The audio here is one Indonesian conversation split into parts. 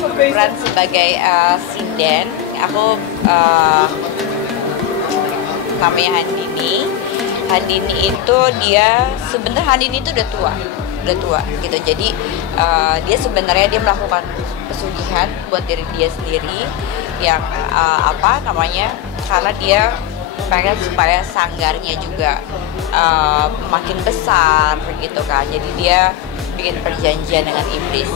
aku berperan sebagai sinden. Aku namanya Handini. Handini itu dia sebenarnya Handini itu udah tua gitu. Jadi dia melakukan pesugihan buat diri dia sendiri yang karena dia pengen supaya sanggarnya juga makin besar gitu kan. Jadi dia bikin perjanjian dengan iblis.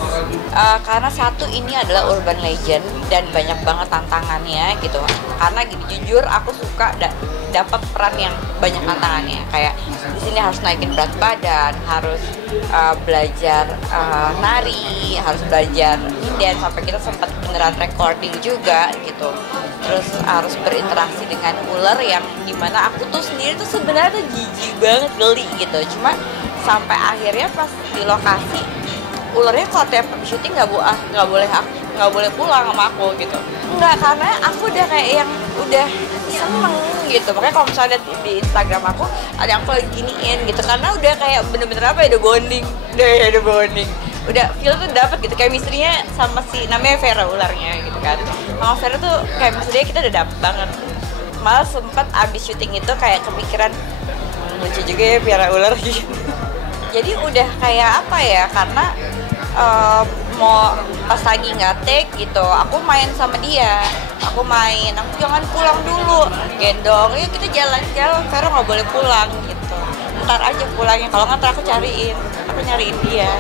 Karena satu ini adalah urban legend dan banyak banget tantangannya gitu. Karena gini, jujur aku suka dapat peran yang banyak tantangannya. Kayak di sini harus naikin berat badan, harus belajar nari, harus belajar dan sampai kita sempat beneran recording juga gitu. Terus harus berinteraksi dengan ular yang dimana aku tuh sendiri tuh sebenarnya tuh jijik banget, geli gitu. Cuma sampai akhirnya pas di lokasi ularnya kalau tiap syuting nggak boleh pulang sama aku gitu. Nggak, karena aku udah kayak yang udah seneng gitu. Makanya kalau misalnya di Instagram aku ada yang aku lagi giniin gitu, karena udah kayak bener-bener udah bonding, udah feel tuh dapet gitu, kayak misterinya sama si namanya Vera ularnya gitu kan. Sama Vera tuh kayak misterinya kita udah dapet banget. Malah sempet abis syuting itu kayak kepikiran lucu juga ya Vera ular gitu. Jadi udah kayak apa ya, karena mau pas lagi nggak take gitu, aku main sama dia, aku jangan pulang dulu, gendong, yuk kita jalan-jalan, Vera nggak boleh pulang gitu, ntar aja pulangnya, kalau nggak ntar aku nyariin dia.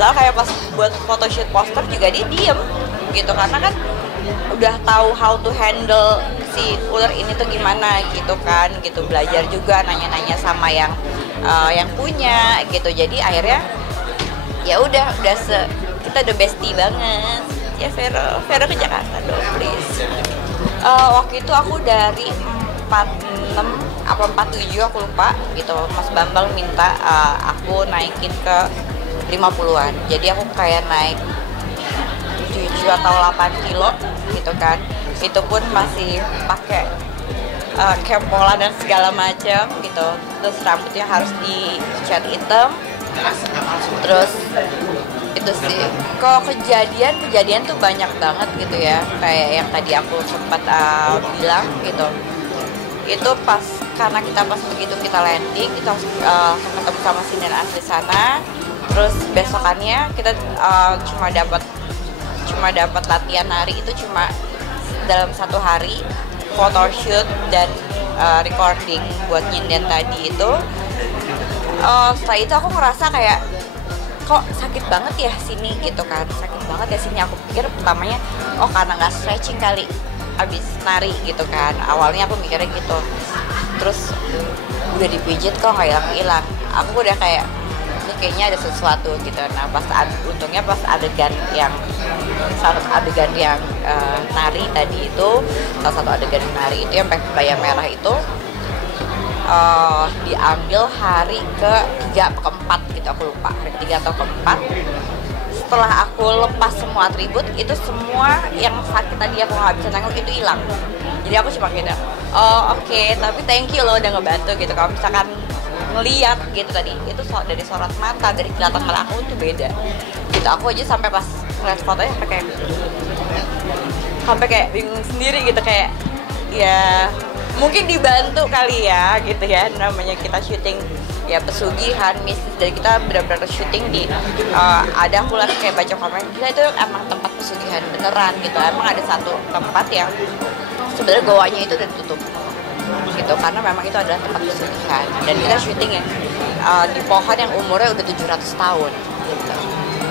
Soalnya kayak pas buat photoshoot poster juga dia diem gitu, karena kan udah tahu how to handle si ular ini tuh gimana gitu kan, gitu belajar juga nanya-nanya sama yang punya gitu. Jadi akhirnya ya udah kita udah bestie banget ya. Vera ke Jakarta dong please. Waktu itu aku dari 46 apa 47 aku lupa gitu, Mas Bambang minta aku naikin ke 50-an. Jadi aku kayak naik 7 atau 8 kilo gitu kan. Itu pun masih pakai kempola dan segala macam gitu. Terus rambutnya harus dicat hitam. Terus itu sih, kalau kejadian tuh banyak banget gitu ya. Kayak yang tadi aku sempat bilang gitu. Itu karena kita pas begitu kita landing, kita ketemu sama sinden asli sana. Terus besokannya kita cuma dapat latihan nari itu cuma dalam 1 hari, photoshoot dan recording buat nyinden tadi itu. Setelah itu aku ngerasa kayak kok sakit banget ya sini gitu kan, sakit banget ya sini. Aku pikir pertamanya karena nggak stretching kali abis nari gitu kan, awalnya aku mikirnya gitu. Terus udah dipijit kok nggak hilang, aku udah kayak ini kayaknya ada sesuatu gitu. Nah untungnya pas salah satu adegan yang nari tadi itu, salah satu adegan nari itu yang pakai kebaya merah itu diambil hari ke-3 atau ke-4 gitu, aku lupa hari ke-3 atau ke-4. Setelah aku lepas semua atribut itu, semua yang sakit tadi aku nggak bisa nengok itu hilang. Jadi aku cuma gitu, oke, tapi thank you lo udah ngebantu gitu. Kalau misalkan ngeliat gitu tadi itu dari sorot mata, dari kelihatan mata aku tuh beda gitu. Aku aja sampai pas ngeliat fotonya sampai kayak bingung sendiri gitu, kayak ya mungkin dibantu kali ya gitu ya, namanya kita syuting ya pesugihan mistis, dari kita benar-benar syuting di ada aku lihat kayak baca komen kita itu emang tempat pesugihan beneran gitu. Emang ada satu tempat yang sebenarnya goanya itu udah ditutup gitu, karena memang itu adalah tempat pesugihan, dan kita syuting ya di pohon yang umurnya udah 700 tahun gitu,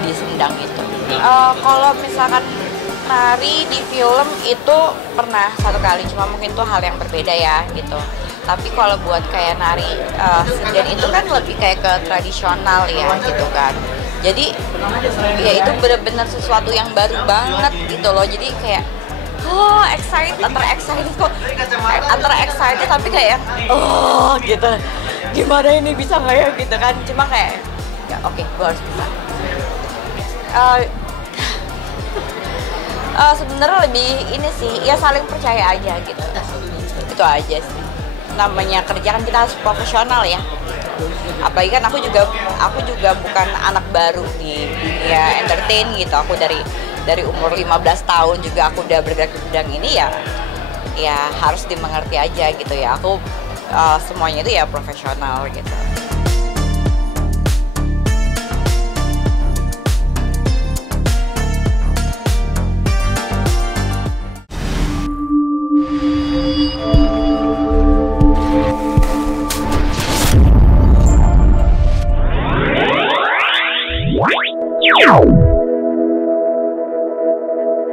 di Sendang itu. Kalau misalkan nari di film itu pernah 1 kali, cuma mungkin tuh hal yang berbeda ya gitu. Tapi kalau buat kayak nari sinden itu kan lebih kayak ke tradisional ya gitu kan. Jadi ya itu benar-benar sesuatu yang baru banget gitu loh. Jadi kayak antara excited tapi kayak gitu, gimana ini bisa nggak ya gitu kan. Cuma kayak ya oke, gue harus bisa. Sebenarnya lebih ini sih ya, saling percaya aja gitu, itu aja sih. Namanya kerja kan kita harus profesional ya, apalagi kan aku juga bukan anak baru di dunia entertain gitu. Aku dari dari umur 15 tahun juga aku udah bergerak di bidang ini ya, ya harus dimengerti aja gitu ya. Aku semuanya itu ya profesional gitu.